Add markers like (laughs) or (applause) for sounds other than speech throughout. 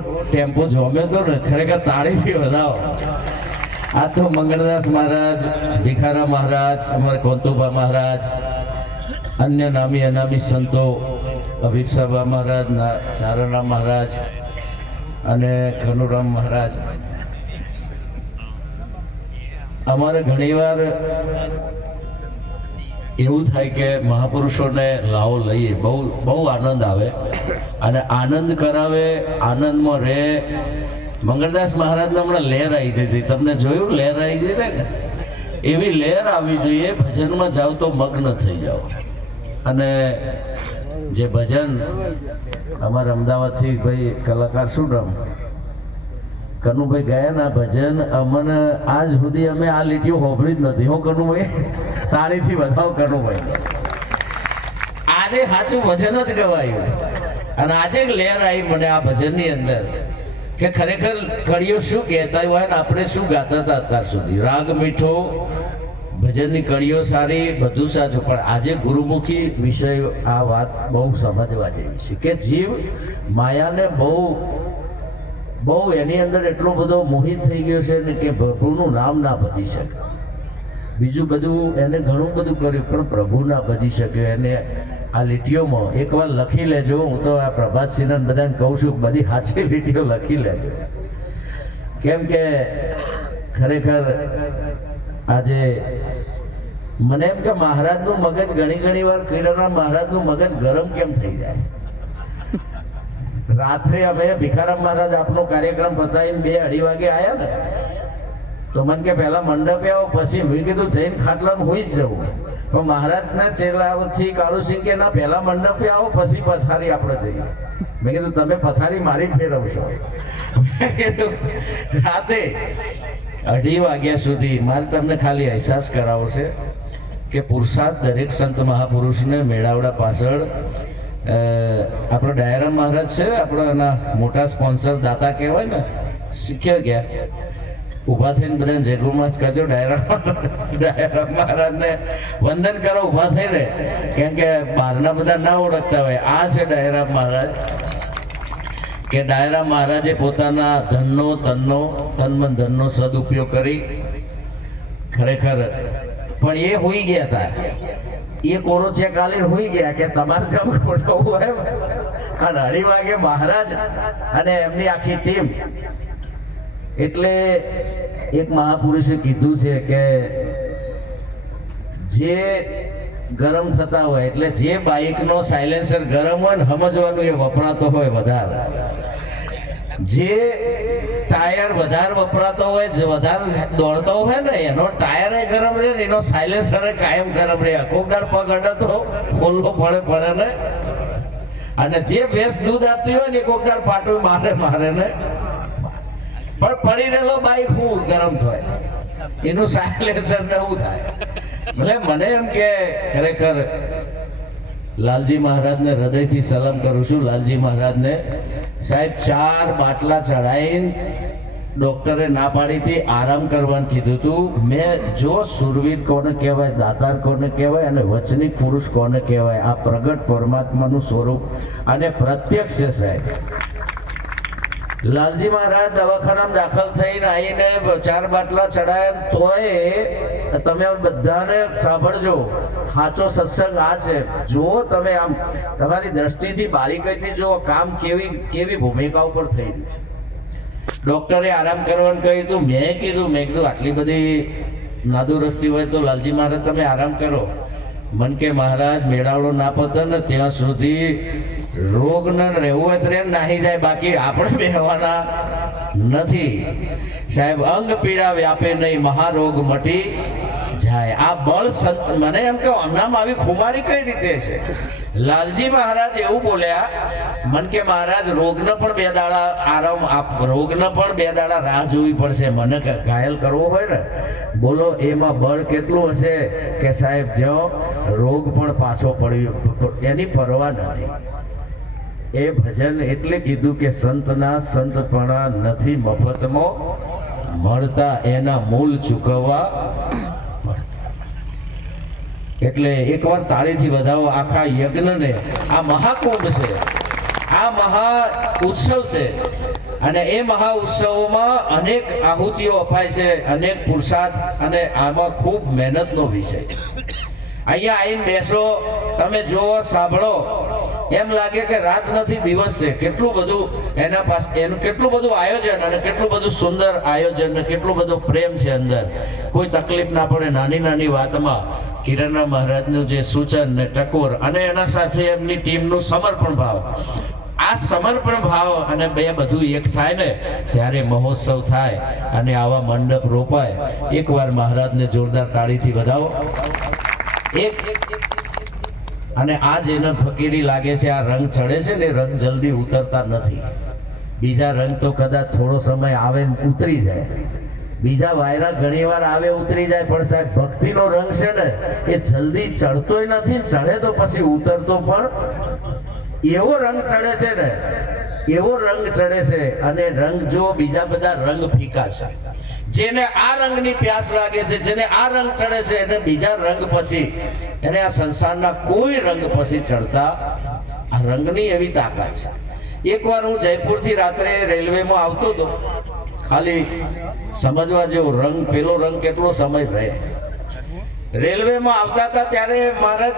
Tempo જોમ્યો તો ને, ખરેખર તાળીથી વધાવો. આ તો મંગળદાસ મહારાજ, ભિખારા મહારાજ, અમારા કોંતુભા મહારાજ, અન્ય નામી અનામી સંતો, અભિક્ષાભા મહારાજ, ના- મહારાજ અને કનુરામ મહારાજ. અમારે ઘણીવાર એવું થાય કે મહાપુરુષોને લાવો લઈએ. બહુ બહુ આનંદ આવે. અને આનંદ કરાવે, આનંદમાં રહે. મંગળદાસ મહારાજને હમણાં લહેર આવી જઈ હતી તમને જોયું? લહેર આવી જઈ ને? એવી લહેર આવી જોઈએ, ભજનમાં જાઓ તો મગ્ન થઈ જાઓ. અને જે ભજન, અમારા અમદાવાદથી ભાઈ કલાકાર શું નામ? કનુભાઈ ગયા ના ભજન, અમને, આજ સુધી અમે આ લીટીઓ હોભળી જ નથી, હું કનુભાઈ? તાળીથી વધાવ કનુભાઈ. આજે સાચું ભજન જ ગવાયું. અને આજે એક લહેર આવી મને આ ભજનની અંદર, કે ખરેખર કડીઓ શું કહેતા હોય ને આપણે શું ગાતા હતા અત્યાર સુધી? રાગ મીઠો, ભજનની કડીઓ સારી, બધું સાચું. પણ આજે ગુરુમુખી વિષય આ વાત બહુ સમજવા જેવી છે, કે જીવ માયાને બહુ બહુ એની અંદર એટલો બધો મોહિત થઈ ગયો છે ને કે પ્રભુનું નામ ના ભજી શકે. બીજું બધું એને ઘણું બધું કર્યું, પણ પ્રભુ ના ભજી શક્યો એને આ લીટીઓમાં એકવાર લખી લેજો. હું તો આ પ્રભાતસિંહને બધાને કહું છું, બધી સાચી લીટીઓ લખી લેજો. કેમ કે ખરેખર આજે મને એમ કે મહારાજનું મગજ ઘણી ઘણી વાર ક્રીડાના મહારાજનું મગજ ગરમ કેમ થઈ જાય? રાત્રે અમે ભિખારામ મહારાજ આપનો કાર્યક્રમ પતાવીને બે અઢી વાગે આવ્યા ને, તો મને કે પહેલા મંડપે આવો, પછી મેં કીધું જઈને ખાટલા હું જ જવું તો મહારાજના ચેલાથી કાળુસિંહ કે, ના, પહેલા મંડપે આવો, પછી પથારી આપણે જઈએ. મેં કીધું, તમે પથારી મારી ફેરવશો. કીધું, રાતે અઢી વાગ્યા સુધી મારે તમને ખાલી અહેસાસ કરાવશે કે પુરુષાર્થ દરેક સંત મહાપુરુષને મેળાવડા પાછળ આપણો ડાયરામ મહારાજ છે આપણા એના મોટા સ્પોન્સર દાતા કહેવાય ને, શીખ્યા ગયા. ઊભા થઈને બધા જયગુમાં જ કરજો ડાયરા (laughs) ડાયરામ મહારાજને વંદન કરો, ઊભા થઈને કેમ કે બહારના બધા ના ઓળખતા હોય. આ છે ડાયરામ મહારાજ. કે ડાયરા મહારાજે પોતાના ધનનો, તનનો, તનમન ધનનો સદુપયોગ કરી. ખરેખર. પણ એ હોઈ ગયા હતા એ કોરો ચેક આલીને હોઈ ગયા કે તમારે જેમ ખોટો હોય અને અઢી વાગે મહારાજ અને એમની આખી ટીમ. એટલે એક મહાપુરુષે કીધું છે કે જે ગરમ થતા હોય, એટલે જે બાઇકનો સાયલેન્સર ગરમ હોય ને, સમજવાનું એ વપરાતો હોય વધારે. જે ટાયર વધારે વપરાતો હોય, જે વધારે દોડતો હોય ને, એનો ટાયર એ ગરમ રહે ને, એનો સાયલેન્સર કાયમ ગરમ રહે. કોકર પગ અડતો તો ખોલવો પડે પડે ને. અને જે ભેંસ દૂધ આપતી હોય ને, એ કોકદાર પાટું મારે મારે ને. પણ પડી રહેલો બાઈક હું ગરમ થાય. એનું સાયલેન્સર ને એવું થાય. એટલે મને એમ કે ખરેખર લાલજી મહારાજને હૃદયથી સલામ કરું છું. લાલજી મહારાજને સાહેબ, ચાર બાટલા ચડાઈને ડોક્ટરે ના પાડી હતી આરામ કરવાનું કીધું હતું મેં જો સુરવીર કોને કહેવાય, દાતાર કોને કહેવાય અને વચનિક પુરુષ કોને કહેવાય, આ પ્રગટ પરમાત્માનું સ્વરૂપ અને પ્રત્યક્ષ છે સાહેબ. લાલજી મહારાજ દવાખાનામાં દાખલ થઈને આવીને ચાર બાટલા ચડાયા તોય તમે બધાને સાંભળજો. સાચો સત્સંગ આ છે. જો તમે આમ, તમારી દ્રષ્ટિથી બારીકાઈથી જો કામ કેવી કેવી ભૂમિકા ઉપર થઈ રહ્યું છે. ડોક્ટરે આરામ કરવાનું કહ્યું હતું, મેં કીધું મેં કીધું, આટલી બધી નાદુરસ્તી હોય તો લાલજી મહારાજ તમે આરામ કરો. મન કે, મહારાજ, મેળાવડો ના પતે ને ત્યાં સુધી રોગ ન રહેવું હોય તો નાહી જાય, બાકી આપણે બેહવાના નથી. સાહેબ, અંગ પીડા વ્યાપે નહીં, મહારોગ મટી જાય. આ બળ સત, મને એમ કે આમનામ આવી ખુમારી કઈ રીતે છે? લાલજી મહારાજ એવું બોલ્યા, મન કે મહારાજ, રોગને પણ બે દાડા આરામ આપ, રોગને પણ બે દાડા રાહ જોવી પડશે. મને ઘાયલ કરવો હોય ને, બોલો, એમાં બળ કેટલું હશે? કે સાહેબ, જો રોગ પણ પાછો પડ્યો એની પરવા નથી. એ ભજન એટલે કીધું કે સંતના સંતપણા નથી મફતમાં મળતા, એના મૂલ ચૂકવવા એટલે એકવાર તાળીથી વધાવો, આખા યજ્ઞને. આ મહાકુંભ છે. આ મહા ઉત્સવ છે. અને એ મહા ઉત્સવોમાં અનેક આહુતિઓ અપાય છે, અનેક પુરુષાર્થ અને આમાં ખૂબ મહેનતનો વિષય. છે અહીંયા આવીને બેસો, તમે જુઓ, સાંભળો. એમ લાગે કે રાત નથી, દિવસ છે. કેટલું બધું એના પાસે, એનું કેટલું બધું આયોજન અને કેટલું બધું સુંદર આયોજન ને કેટલું બધો પ્રેમ છે અંદર. કોઈ તકલીફ ના પડે નાની નાની વાતમાં. કિરણના મહારાજનું જે સૂચન ને ટકોર અને એના સાથે એમની ટીમનું સમર્પણ ભાવ. આ સમર્પણ ભાવ અને બે બધું એક થાય ને, ત્યારે મહોત્સવ થાય અને આવા મંડપ રોપાય. એકવાર મહારાજને જોરદાર તાળીથી વધાવો. એક અને આ જેને ફકીરી લાગે છે, આ રંગ ચડે છે ને રંગ જલ્દી ઉતરતા નથી. બીજા રંગ તો કદાચ થોડો સમય આવે ઉતરી જાય. બીજા વાયરા ઘણી વાર આવે, ઉતરી જાય, પણ સાહેબ, ભક્તિનો રંગ છે ને, એ જલ્દી ચડતોય નથી ચડે તો પછી ઉતરતો પણ એવો રંગ ચડે છે ને એવો રંગ ચડે છે અને રંગ જો બીજા બધા રંગ ફીકા છે. જેને આ રંગની પ્યાસ લાગે છે, જેને આ રંગ ચડે છે, એને બીજા રંગ પછી, એને આ સંસારના કોઈ રંગ પછી ચડતા આ રંગની એવી તાકાત છે. એકવાર હું જયપુરથી રાત્રે રેલવેમાં આવતો હતો, ખાલી સમજવા જેવો રંગ, પેલો રંગ કેટલો સમય રહે. રેલવેમાં આવતા હતા ત્યારે મહારાજ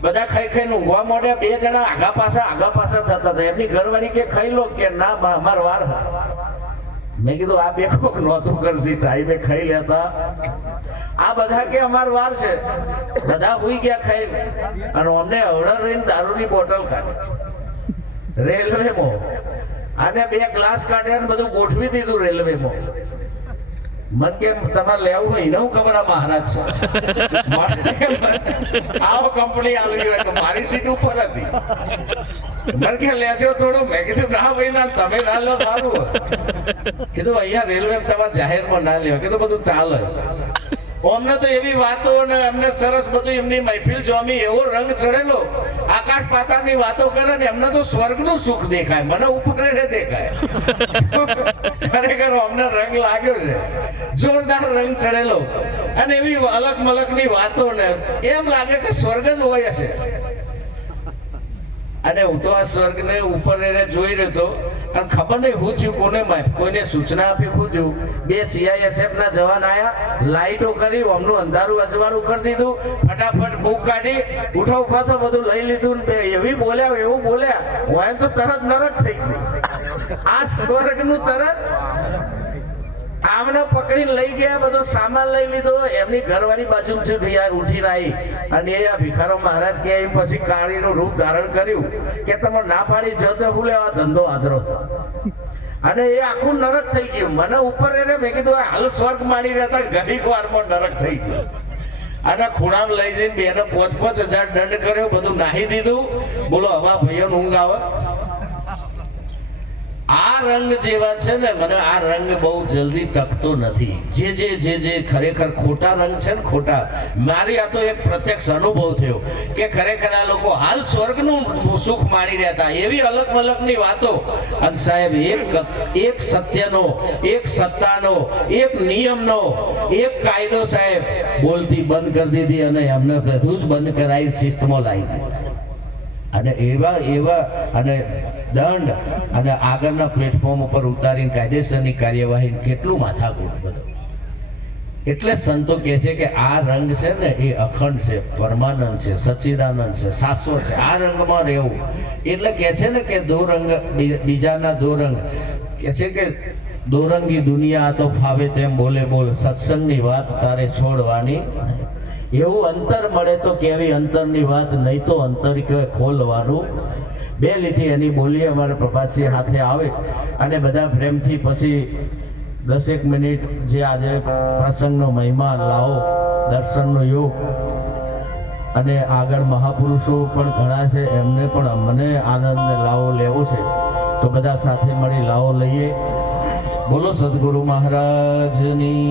બધા ખાઈ ખાઈને ઊંઘવા માંડ્યા, બે જણા આગા પાછા આગા પાછા થતા હતા એમની ઘરવાળી કે, ખાઈ લો. કે, ના અમાર વાર મેં કીધું, આ બે કોક નહોતું કરશી ટાઈમે ખાઈ લેતા. આ બધા કે, અમાર વાર છે. બધા ભૂઈ ગયા ખાઈ અને અમને અવડર રહીને દારૂની બોટલ કાઢી રેલવેમાં. અને બે ગ્લાસ કાઢ્યા ને બધું ગોઠવી દીધું રેલવેમાં. મન કે તમારે લેવું એને હું ખબર આ મહારાજ છે? આવો કંપની આવી હોય તો મારી સીટ ઉપર હતી. મન કે લેશો થોડું. મેં કીધું, ના ભાઈ, ના, તમે ના લો, સારું. કીધું, અહીંયા રેલવે તમારે જાહેરમાં ના લેવા કીધું, બધું ચાલે. અમને તો એવી વાતો અને અમને સરસ બધું એમની મહેફિલ જોમી એવો રંગ ચડેલો આકાશ પાતાળની વાતો કરે ને એમને તો સ્વર્ગનું સુખ દેખાય મને ઉપગ્રહ દેખાય. (laughs) ખરેખર અમને રંગ લાગ્યો છે. જોરદાર રંગ ચડેલો. અને એવી અલગ મલકની વાતો ને એમ લાગે કે સ્વર્ગ જ હોય છે. અને હું તો આ સ્વર્ગને ઉપર એને જોઈ રહ્યો હતો, અને ખબર નહીં હું થયું, કોને માય કોઈને સૂચના આપી હું થયું. બે સીઆઈએસએફ ના જવાન આયા, લાઈટો કરી, અમનું અંધારું અજવાળું કરી દીધું. ફટાફટ બુક કાઢી, ઉઠો, ઊભા તો બધું લઈ લીધું ને એવી બોલ્યા, એવું બોલ્યા. હોય તો તરત નરક થઈ ગયું. આ સ્વર્ગનું તરત આમને પકડીને લઈ ગયા, બધો સામાન લઈ લીધો. એમની ઘરવાળી બાજુ ઉઠીને આવી અને એ આ ભિખારો મહારાજ કે એમ પછી કાળીનું રૂપ ધારણ કર્યું કે તમે ના પાડી જતો હું લેવા ધંધો આધરો અને એ આખું નરક થઈ ગયું. મને ઉપર એને મેં કીધું હાલ સ્વર્ગ માણી રહેતા ઘડીક વારમાં નરક થઈ ગયો. અને ખૂણામાં લઈ જઈને બેને પોચ પોચ હજાર દંડ કર્યો, બધું નાહી દીધું. બોલો, હવા ભાઈઓ ઊંઘ આવે. આ રંગ જેવા છે ને, મને આ રંગ બહુ જલ્દી ટકતો નથી. જે જે જે જે ખરેખર ખોટા રંગ છે ને, ખોટા. મારી આ તો એક પ્રત્યક્ષ અનુભવ થયો કે ખરેખર આ લોકો હાલ સ્વર્ગનું સુખ માણી રહ્યા હતા. એવી અલગ અલગની વાતો. અને સાહેબ, એક એક સત્યનો, એક સત્તાનો, એક નિયમનો, એક કાયદો સાહેબ, બોલતી બંધ કરી દીધી અને એમને બધું જ બંધ કરાવી શિસ્તમાં લાવી. અને એવા એવા, અને દંડ, અને આગળના પ્લેટફોર્મ ઉપર ઉતારીને કાયદેસરની કાર્યવાહી કેટલું માથાકૂટ બધું. એટલે સંતો કહે છે કે આ રંગ છે ને એ અખંડ છે, પરમાનંદ છે સચ્ચિદાનંદ છે, શાશ્વત છે. આ રંગમાં રહેવું. એટલે કહે છે ને કે દો રંગ બીજાના દો રંગ કહે છે કે દોરંગી દુનિયા તો ફાવે તેમ બોલે બોલ, સત્સંગની વાત તારે છોડવાની એવું અંતર મળે તો કેવી અંતરની વાત? નહીં તો અંતર કે ખોલવાનું. બે લીટી એની બોલી અમારે પ્રભાસી હાથે આવે અને બધા પ્રેમથી પછી દસેક મિનિટ જે આજે પ્રસંગનો મહિમા લાવો, દર્શનનો યોગ અને આગળ મહાપુરુષો પણ ઘણા છે, એમને પણ મને આનંદ લાવો લેવો છે. તો બધા સાથે મળી લાવો લઈએ. બોલો સદગુરુ મહારાજની.